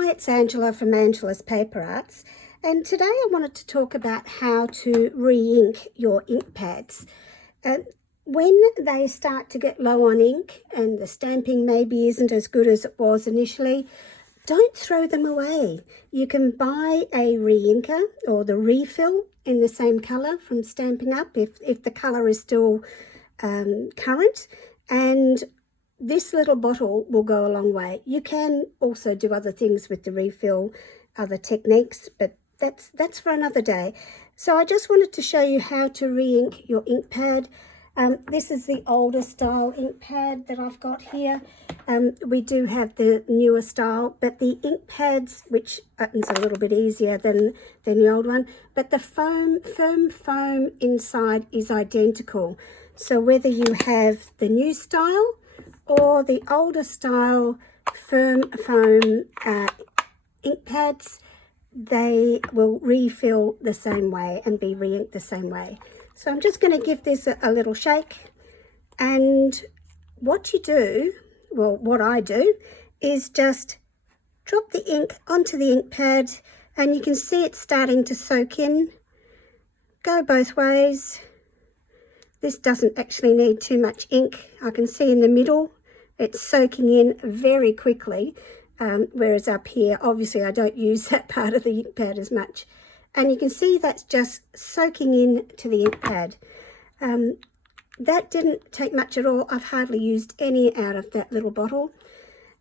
Hi, it's Angela from Angela's Paper Arts, and today I wanted to talk about how to re-ink your ink pads. When they start to get low on ink and the stamping maybe isn't as good as it was initially, don't throw them away. You can buy a re-inker or the refill in the same colour from Stampin' Up if the colour is still current, and this little bottle will go a long way. You can also do other things with the refill, other techniques, but that's for another day. So I just wanted to show you how to re-ink your ink pad. This is the older style ink pad that I've got here. We do have the newer style, but the ink pads, which is a little bit easier than the old one, but the firm foam inside is identical. So whether you have the new style or the older style firm foam ink pads, they will refill the same way and be re-inked the same way. So I'm just going to give this a little shake, and what you do, well, what I do, is just drop the ink onto the ink pad, and you can see it starting to soak in. Go both ways. This doesn't actually need too much ink. I can see in the middle it's soaking in very quickly, whereas up here, obviously I don't use that part of the ink pad as much. And you can see that's just soaking in to the ink pad. That didn't take much at all. I've hardly used any out of that little bottle.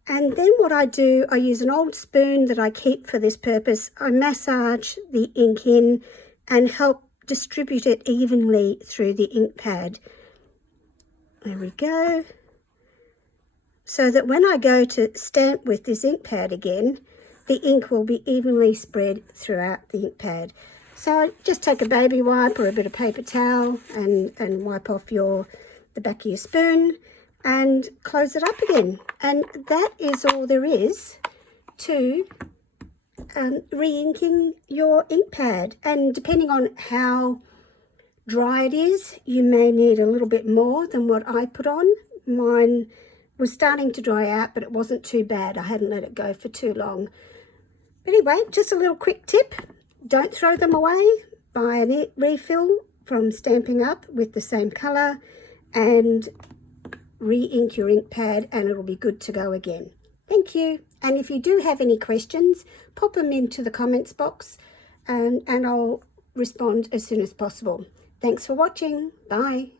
And then what I do, I use an old spoon that I keep for this purpose. I massage the ink in and help distribute it evenly through the ink pad. There we go. So that when I go to stamp with this ink pad again, the ink will be evenly spread throughout the ink pad. So just take a baby wipe or a bit of paper towel and wipe off the back of your spoon and close it up again. And that is all there is to re-inking your ink pad. And depending on how dry it is, you may need a little bit more than what I put on. Mine was starting to dry out, but it wasn't too bad. I hadn't let it go for too long. Anyway, just a little quick tip. Don't throw them away. Buy a refill from Stampin' Up with the same colour and re-ink your ink pad, and it'll be good to go again. Thank you. And if you do have any questions, pop them into the comments box and I'll respond as soon as possible. Thanks for watching. Bye.